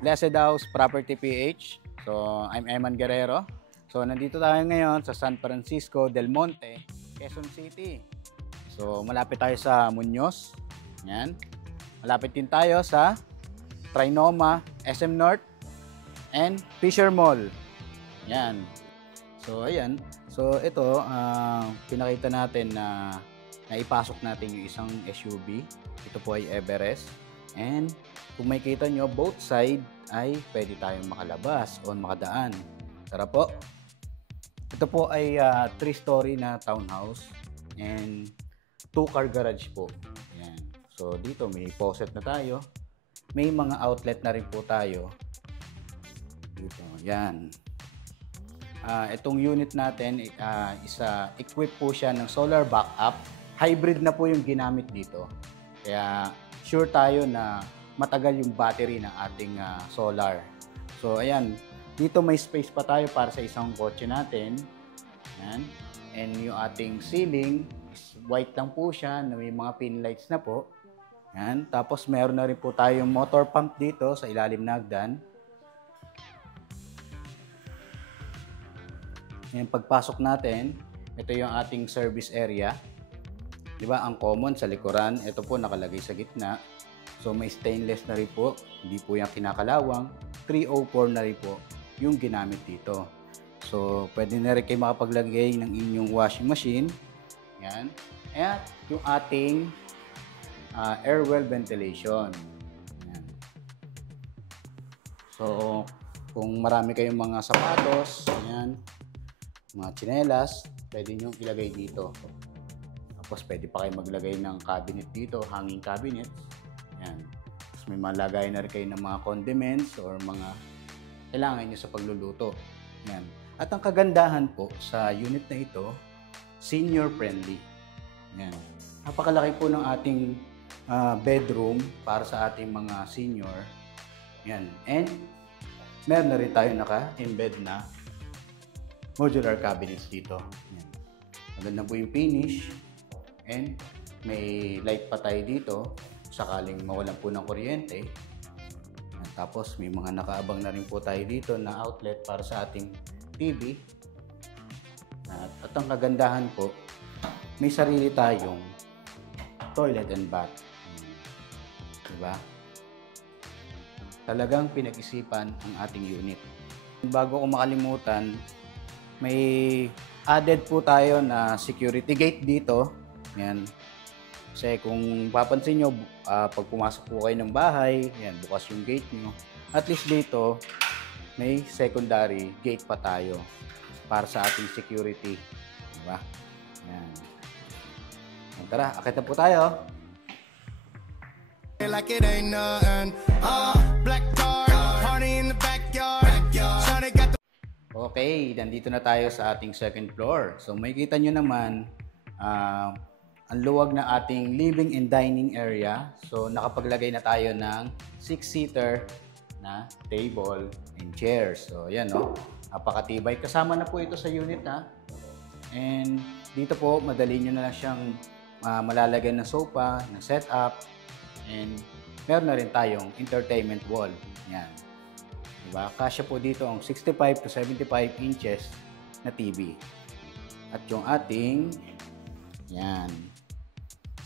Blessed House Property PH. So, I'm Eman Guerrero. So, nandito tayo ngayon sa San Francisco del Monte, Quezon City. So, malapit tayo sa Muñoz. Yan. Malapit din tayo sa Trinoma, SM North, and Fisher Mall. Yan. So, ayan. So, ito, pinakita natin na naipasok natin yung isang SUV. Ito po ay Everest. And kung makikita nyo, both side ay pwede tayong makalabas o makadaan. Tara po. Ito po ay 3-story na townhouse and 2-car garage po. Yan. So dito may faucet na tayo. May mga outlet na rin po tayo. Dito. Yan. Itong unit natin equipped po siya ng solar backup. Hybrid na po yung ginamit dito. Kaya sure tayo na matagal yung battery ng ating solar. So ayan, dito may space pa tayo para sa isang kotse natin. Ayan. And yung ating ceiling is white lang po siya na may mga pin lights na po. Ayan. Tapos meron na rin po tayong motor pump dito sa ilalim ng hagdan. Ayan, pagpasok natin, ito yung ating service area. Diba, ang common sa likuran, ito po nakalagay sa gitna. So may stainless na rin po, hindi po yung kinakalawang. 304 na rin po yung ginamit dito. So pwede na rin kayo makapaglagay ng inyong washing machine. Yan. At yung ating air well ventilation. Yan. So kung marami kayong mga sapatos, yan, mga tsinelas, pwede nyo ilagay dito. Tapos pwede pa kayo maglagay ng cabinet dito, hanging cabinet. Yan. Tapos may malagay na rin kayo ng mga condiments or mga kailangan nyo sa pagluluto. Yan. At ang kagandahan po sa unit na ito, senior friendly. Yan. Napakalaki po ng ating bedroom para sa ating mga senior. Yan. And meron na rin tayo naka-embed na modular cabinets dito. Yan. Maganda po yung finish. And may light pa tayo dito sakaling mawalan po ng kuryente. Tapos may mga nakaabang na rin po tayo dito na outlet para sa ating TV. At ang kagandahan po, may sarili tayong toilet and bath. Diba? Talagang pinag-isipan ang ating unit. Bago ko makalimutan, may added po tayo na security gate dito. Yan. Kasi kung papansin nyo, pag pumasok po kayo ng bahay, yan, bukas yung gate nyo. At least dito, may secondary gate pa tayo para sa ating security. Diba? Yan. Tara, akit na po tayo. Like it ain't nothing. Black car, party in the backyard. Okay, nandito na tayo sa ating second floor. So makikita nyo naman, ang luwag ng ating living and dining area. So nakapaglagay na tayo ng 6-seater na table and chairs. So yan, no, napakatibay. Kasama na po ito sa unit, ha. And dito po madali nyo na lang siyang malalagyan ng sofa, ng setup. And meron na rin tayong entertainment wall. Yan, diba? Kasya po dito ang 65 to 75 inches na TV. At yung ating yan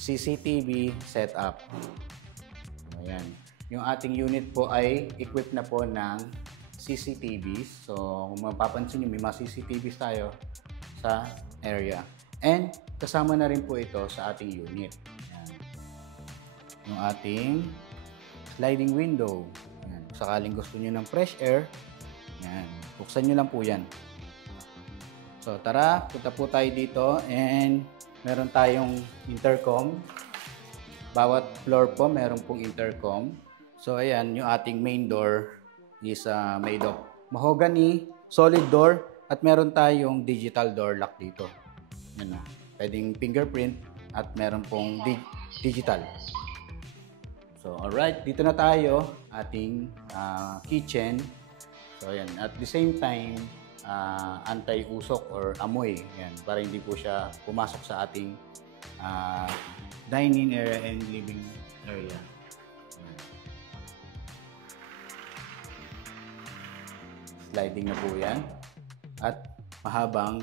CCTV setup. Ayan. Yung ating unit po ay equipped na po ng CCTVs. So, kung mapapansin nyo, may mga CCTVs tayo sa area. And kasama na rin po ito sa ating unit. Ayan. Yung ating sliding window. Ayan. Kung sakaling gusto nyo ng fresh air, ayan, buksan nyo lang po yan. So, tara, punta po tayo dito and meron tayong intercom. Bawat floor po meron pong intercom. So ayan, yung ating main door is made of mahogany, solid door, at meron tayong digital door lock dito. Yan, o. Pwedeng fingerprint at meron pong digital. So alright, dito na tayo, ating kitchen. So ayan, at the same time, anti-usok or amoy, yan, para hindi po siya pumasok sa ating dining area and living area. sliding na po yan. At mahabang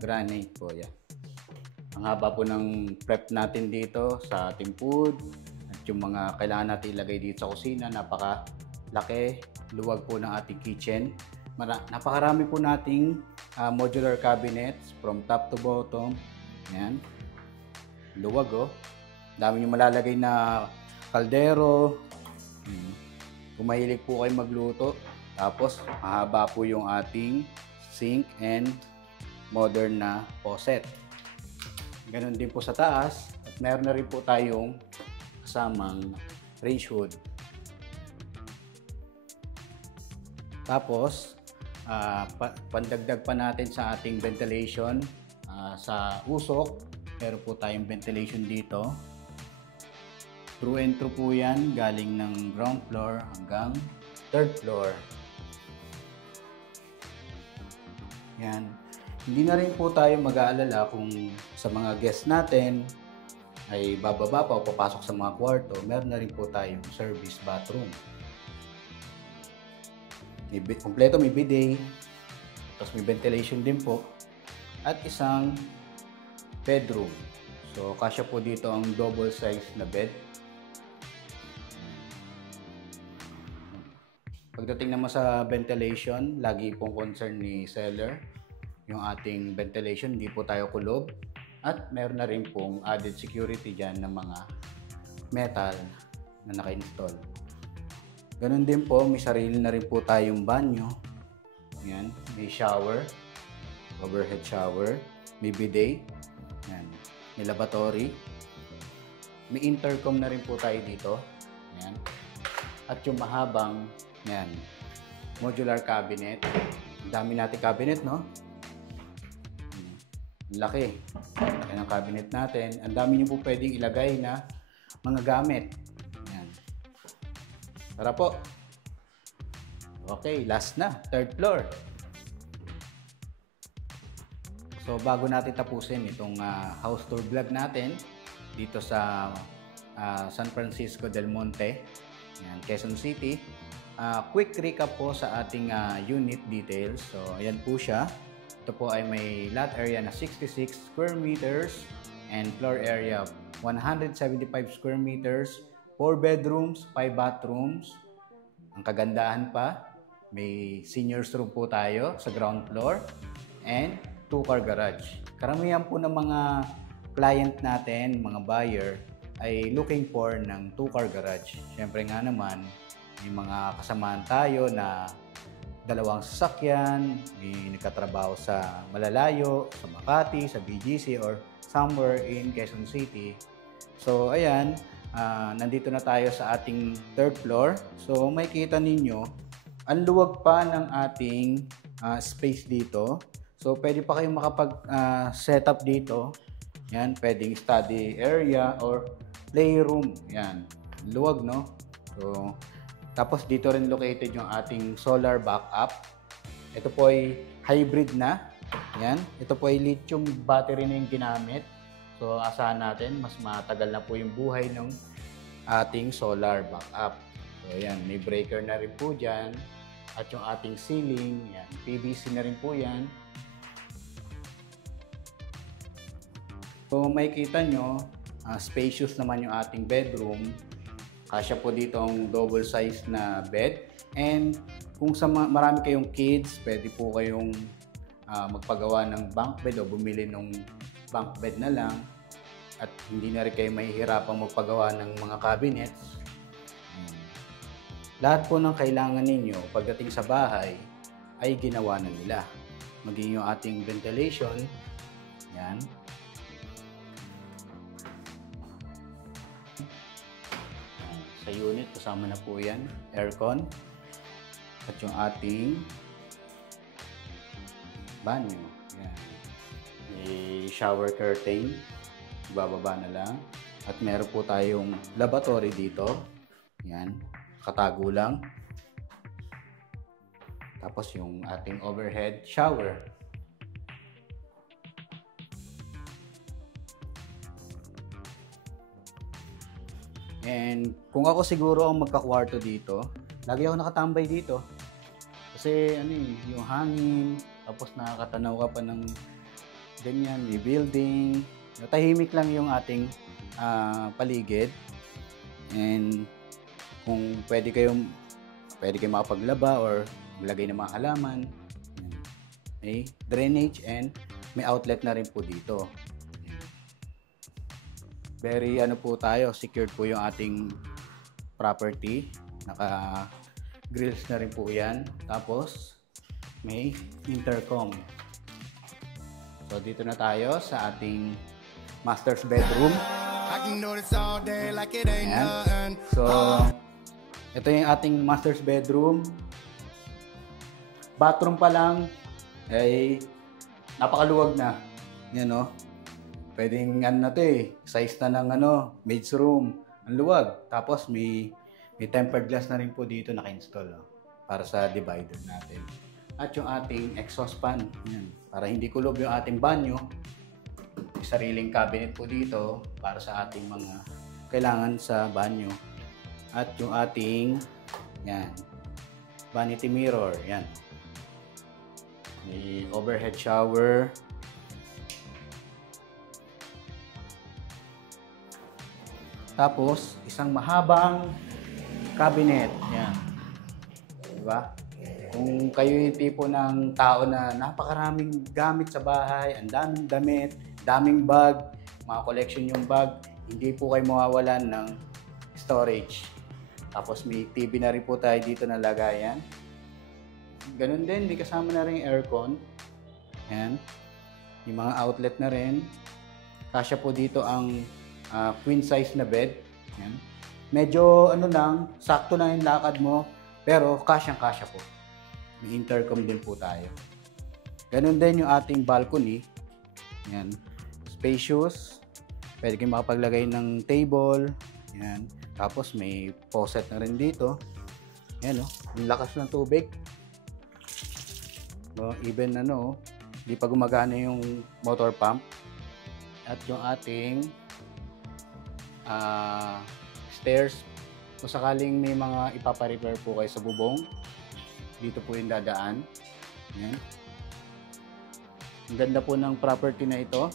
granite po yan. Ang haba po ng prep natin dito sa ating food at yung mga kailangan natin ilagay dito sa kusina, napakalaki, luwag po ng ating kitchen. Napakarami po nating modular cabinets from top to bottom. Yan. Luwag oh. Dami nyo malalagay na kaldero. Kung mahilig po kayo magluto. Tapos mahaba po yung ating sink and modern na faucet. Ganon din po sa taas at meron na rin po tayong kasamang range hood. Tapos pandagdag pa natin sa ating ventilation sa usok, meron po tayong ventilation dito. Through and through po yan, galing ng ground floor hanggang third floor. Yan. Hindi na rin po tayo mag-aalala kung sa mga guests natin ay bababa pa o papasok sa mga kwarto, meron na rin po tayong service bathroom. Kompleto may bidet, tapos may ventilation din po, at isang bedroom. So, kasya po dito ang double size na bed. Pagdating naman sa ventilation, lagi pong concern ni seller yung ating ventilation, hindi po tayo kulob. At meron na rin pong added security dyan ng mga metal na naka-install. Ganun din po, may sarili na rin po tayong banyo. Yan, may shower, overhead shower, may bidet, yan, may lavatory, may intercom na rin po tayo dito. Yan. At yung mahabang, yan, modular cabinet. Ang dami natin cabinet, no? Laki. Laki ng cabinet natin. Ang dami nyo po pwedeng ilagay na mga gamit. Yan. Tara po. Okay, last na. Third floor. So, bago natin tapusin itong house tour vlog natin dito sa San Francisco del Monte, yan, Quezon City. Quick recap po sa ating unit details. So, ayan po siya. Ito po ay may lot area na 66 square meters and floor area 175 square meters, 4 bedrooms, 5 bathrooms. Ang kagandahan pa, may seniors room po tayo sa ground floor and 2-car garage. Karamihan po ng mga client natin, mga buyer, ay looking for ng 2-car garage. Siyempre nga naman, may mga kasamaan tayo na dalawang sasakyan, may nagkatrabaho sa malalayo, sa Makati, sa BGC, or somewhere in Quezon City. So, ayan, nandito na tayo sa ating third floor. So, makikita ninyo, ang luwag pa ng ating space dito. So, pwede pa kayong makapag-setup dito. Yan, pwedeng study area or playroom. Yan, luwag, no? So, tapos dito rin located yung ating solar backup. Ito po ay hybrid na. Yan. Ito po ay lithium battery na yung ginamit. So asahan natin mas matagal na po yung buhay ng ating solar backup. So yan, may breaker na rin po dyan. At yung ating ceiling, yan, PVC na rin po yan. So makikita nyo, spacious naman yung ating bedroom. Kasya po dito ang double size na bed. And kung marami kayong kids, pwede po kayong magpagawa ng bunk bed o bumili ng bunk bed na lang. At hindi na rin kayo mahihirapang magpagawa ng mga cabinets. Lahat po ng kailangan ninyo pagdating sa bahay ay ginawa na nila. Maging yung ating ventilation. Yan. Sa unit, kasama na po yan, aircon, at yung ating banyo. Yan. May shower curtain, bababa na lang. At meron po tayong lavatory dito. Yan, katago lang. Tapos yung ating overhead shower. And kung ako siguro ang magkakwarto dito, lagi ako nakatambay dito. Kasi ano yung hangin, tapos nakakatanaw ka pa ng ganyan, may building. Tahimik lang yung ating paligid. And kung pwede kayong makapaglaba or maglagay ng mga halaman. May drainage and may outlet na rin po dito. Very po tayo, secured po yung ating property. Naka-grills na rin po yan. Tapos may intercom. So dito na tayo sa ating master's bedroom. I can do this all day like it ain't nothing. So ito yung ating master's bedroom. Bathroom pa lang ay napakaluwag na. Yan o. Pwedeng size na ng maid's room. Ang luwag. Tapos may tempered glass na rin po dito naka-install para sa divider natin. At yung ating exhaust fan. Yan. Para hindi kulob yung ating banyo. May sariling cabinet po dito para sa ating mga kailangan sa banyo. At yung ating vanity mirror. Yan. May overhead shower. Tapos, isang mahabang cabinet. Yan. Diba? Kung kayo yung tipo ng tao na napakaraming gamit sa bahay, ang daming damit, daming bag, mga collection yung bag, hindi po kayo mawawalan ng storage. Tapos may TV na rin po tayo dito na lagayan. Ganun din, may kasama na rin yung aircon. Ayan. Yung mga outlet na rin. Kasya po dito ang queen size na bed. Ayan. Medyo sakto na yung lakad mo, pero kasyang-kasya po. May intercom din po tayo. Ganun din yung ating balcony. Ayan. Spacious. Pwede kayong makapaglagay ng table. Ayan. Tapos may faucet na rin dito. Ayan ang lakas ng tubig. Even hindi pa gumagana yung motor pump. At yung ating stairs, kung sakaling may mga ipapa-repair po kayo sa bubong, dito po yung dadaan. Ayan. Ang ganda po ng property na ito.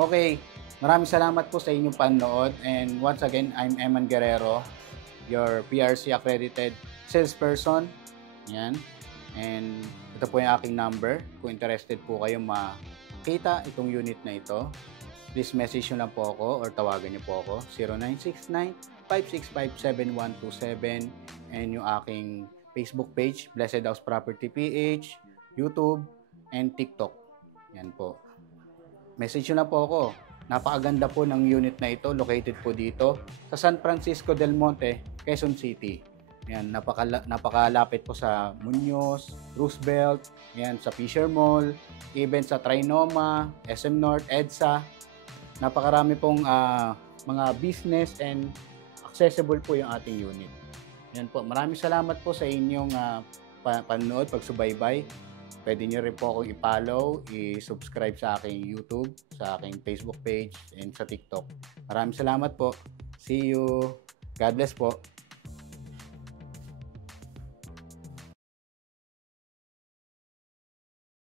Okay, maraming salamat po sa inyong panonood, and once again, I'm Eman Guerrero, your PRC accredited salesperson. Yan. And ito po yung aking number. Kung interested po kayong makita itong unit na ito, please message nyo lang po ako or tawagan nyo po ako 0969-565-7127, and yung aking Facebook page, Blessed House Property PH, YouTube, and TikTok. Yan po. Message nyo na po ako. Napakaganda po ng unit na ito. Located po dito sa San Francisco del Monte, Quezon City. Yan, napakalapit po sa Muñoz, Roosevelt, yan, sa Fisher Mall, even sa Trinoma, SM North, EDSA. Napakarami pong mga business and accessible po yung ating unit. Yan po. Maraming salamat po sa inyong panonood, pagsubaybay. Pwede nyo rin po akong i-follow, i-subscribe sa aking YouTube, sa aking Facebook page, and sa TikTok. Maraming salamat po. See you. God bless po.